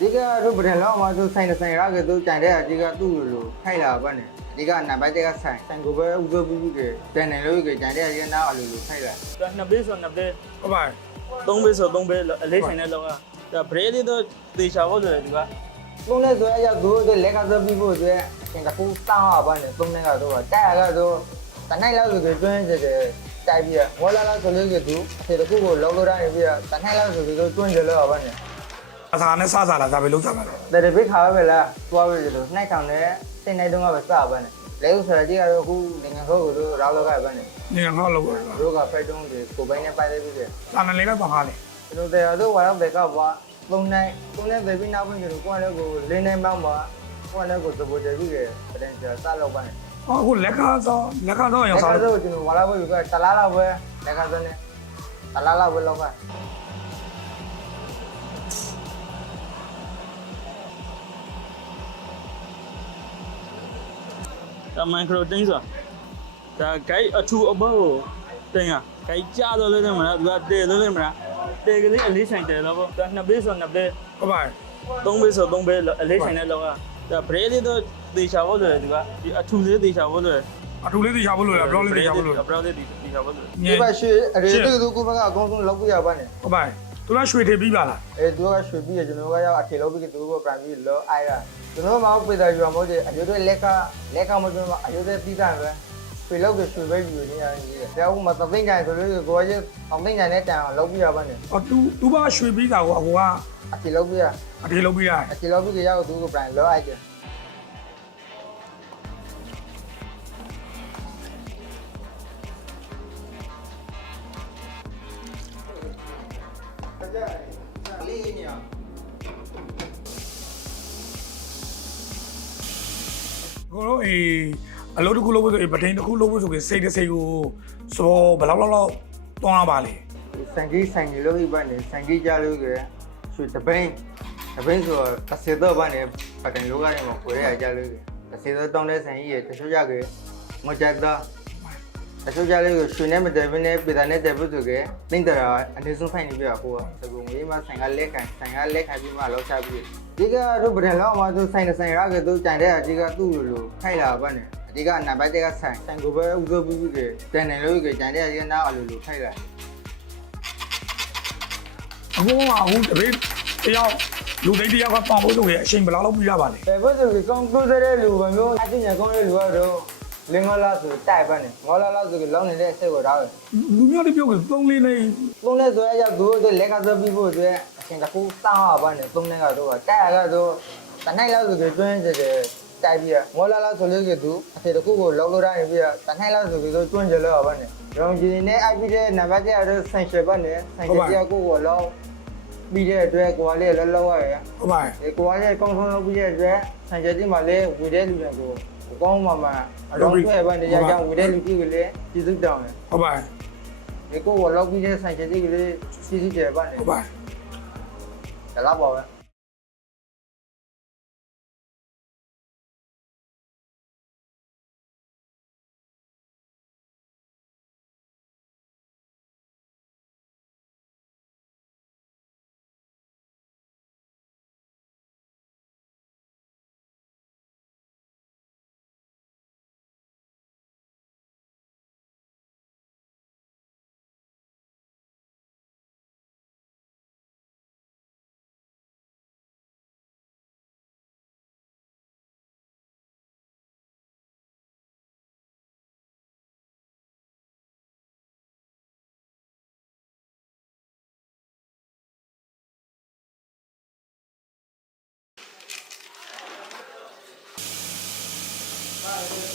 ဒီကတော့ဗဒန်လောက်မှသူဆိုင်ဆိုင်ရကသူကြိုင်တဲ့ဒီကသူ့လိုထိုက်လာပါနဲ့ဒီကနံပါတ်1ကဆိုင်ကိုပဲဥပပူကတန်တယ်လို့ကြိုင်တဲ့ဒီကနားအလိုလိုထိုက်လာနှစ်ပေးဆိုနှစ်ပေး ဟုတ်ပါ သုံးပေးဆိုသုံးပေးအလေးဆိုင်တဲ့လောကဒါဘရေလေးတော့သေချာဖို့တယ်ဒီက သုံးလဲဆိုအရသူတို့လက်ကသပြီးဖို့အတွက်သင်တပူတောင်းပါနဲ့သုံးလဲကတော့တိုက်ရကတော့တနိုင်လောက်ဆိုတွင်းကြတယ်တိုက်ပြီးဝလာလာဆိုလို့ကသူအဖေတကူကိုလောက်လို့ရနေပြီးတနိုင်လောက်ဆိုသူတွင်းကြလို့ပါနဲ့ အသာနဲ့စစားလာဒါပဲလုံးစားပါလေ တဲ့ဘေးခါပဲလားသွားပြီလို့နှိုက်ထောင်နဲ့စိတ်နိုင်တော့ပဲစပါနဲ့လဲဥဆိုကြီးကတော့အခုငငယ်ခေါကိုတို့ရောက်တော့ပဲနဲ့ နေငါလောက်ပါ တို့ကဖိုက်တုံးတွေကိုပိုင်းနဲ့ပိုက်သေးပြီတဲ့ သာနလေးကပါခါလေ တို့တဲ့တို့ဝါတော့ဘက်ကပွားသုံးနိုင်သေပြီးနောက်ပိုင်းကျတော့ကိုယ်လည်းကိုလင်းနေမှမှာကိုယ်လည်းကိုသဘောတည်းပြီးတဲ့တဲ့စလောက်ပါနဲ့ အခုလက်ခါတော့ရော လက် စား ခါဆိုကျွန်တော်ဝါလာဘက်ကတလားလောက်ပဲလက်ခါဆိုနေတလားလောက်ပဲလောက်က ဒါမိုင်ခရိုတင်းဆိုတာဒါဂိုက်အထူအဘောကိုတင်းရဂိုက်ကြတော့လို့တယ်မလားသူကတဲလို့တယ်မလားတဲကလေးအလေးဆိုင်တဲတော့ဒါနှစ်ပေးဆိုနှစ်ပေး ဟုတ်ပါ သုံးပေးဆိုသုံးပေးအလေးဆိုင်တဲ့လောကဒါဘရေလေးတော့သေချာဖို့တယ်ဒီကဒီအထူလေးသေချာဖို့တယ် အထူလေးသိချဖို့လို့လားဘလောလေးသိချဖို့လို့ ဘရောလေးသေချာဖို့တယ် ဒီဘက်ရွှေအရေတူကိုဘက်ကအကုန်ဆုံးလောက်ပြရပါနဲ့ ဟုတ်ပါသူကရွှေထေပြီးပါလား သူကရွှေပြီးရကျွန်တော်ကရောက်အထေလောက်ပြီးသူကပြန်ပြီးလောအိုင်ရကျွန်တော်မှပိတ်တာယူမှာမဟုတ်တဲ့အရေတွေလက်ကမကျွန်တော်အရေတွေပြီးတာပဲပြေလောက်ကရွှေပဲယူနေရတယ်။ဒါဥမာသသိန်းကြိုင်ဆိုလို့ကိုကြီးအောင်သိန်းကြိုင်နဲ့တန်အောင်လောက်ပြရပါနဲ့ အော်သူကရွှေပြီးတာကိုအကူကအ ထေလောက်ပြရ အထေလုံးပြီးရတယ် အထေလောက်ပြီးရောက်သူကပြန်လောအိုက်တယ်လေးည ကိုတို့အလုပ်တစ်ခုလုပ်ဖို့ဆိုပထိန်တစ်ခုလုပ်ဖို့ဆိုစိတ်တစ်စိတ်ကိုဆိုဘယ်လောက်လောက်တောင်းရပါလဲ ဆိုင်ကြီးဆိုင်ကြီးလို့ပဲနေဆိုင်ကြီးကြလို့ကရွှေတပိန်းဆိုတစ်စေတော့ပါနေပတင်လောကထဲမှာကိုရရကြလို့တစ်စေတော့တောင်းတဲ့ဆိုင်ကြီးရတချို့ကြကငွေကြတော့တချို့ကြလို့ရွှေနဲ့မတယ်ဘဲနဲ့ပြည်သားနဲ့တယ်ဖို့ဆိုကတင်းတရာအနေဆုံးဖိုင်နေပြဟိုကစကုံလေးမှာဆိုင်ကလက်ခံပြီးမှလောက်ချပြီးဒီကတော့ဗဒန်လောက်မှသူဆိုင်ရကသူကြိုင်တဲ့ဒီကသူ့လိုထိုက်လာပါနဲ့ဒီကနံပါတ်1ကဆိုင်ကိုပဲဥပပူကတန်တယ်လို့ကြိုင်တဲ့ဒီကနားအလိုလိုထိုက်လာ အခုတပည့်တယောက်လူသိတယောက်ကပေါင်ဖို့ဆိုရင်အချိန်ဘယ်လောက်လောက်ပြီးရပါလဲ ဘယ်ဘက်ဆိုကောင်းကိုးတဲ့လူပဲမျိုးအချင်းညာကောင်းတဲ့လူကတော့လင်းငလာဆိုတိုက်ပါနဲ့ငလာလာဆိုလောင်းနေတဲ့စိတ်ကိုတော့ လူမျိုးတွေပြောကသုံးလေးလေး သုံးလဲဆိုရသူတို့လက်ကသပြီးဖို့အတွက်အချင်းတစ်ခုတောင်းပါနဲ့သုံးလဲကတော့တိုက်ရကတော့တနိုင်လောက်ဆိုတွင်းကြတယ်တိုက်ပြီးငလာလာဆိုလို့ကသူအဖေတစ်ခုကိုလောက်လို့ရရင်ပြီးတနိုင်လောက်ဆိုသူတွင်းကြလို့ပါနဲ့ရောင်ကြီးနဲ့အိုက်ပြီးတဲ့နံပါတ်1ကတော့ဆန်ရှယ်ပါနဲ့ဆန်ရှယ်ကိုလောင်းပြီးတဲ့အတွက်ကိုယ်လေးလောရရ ဟုတ်ပါ ဒီကိုယ်ကကောင်းဆုံးလုပ်ပြီးတဲ့အတွက်ဆန်ချက်တိမှာလည်းဝေတဲ့လူတွေကိုကောင်းမှအတော့တွေ့ပါနေကြကြောင်းဝေတဲ့လူကြီးကလည်းကျေးဇူးတောင်းတယ် ဟုတ်ပါ ဒီကိုယ်လောက်ပြီးတဲ့ဆန်ချက်တိကလည်းကျေးဇူးတယ်ပါနေ ဟုတ်ပါ ဒါတော့ပါပဲ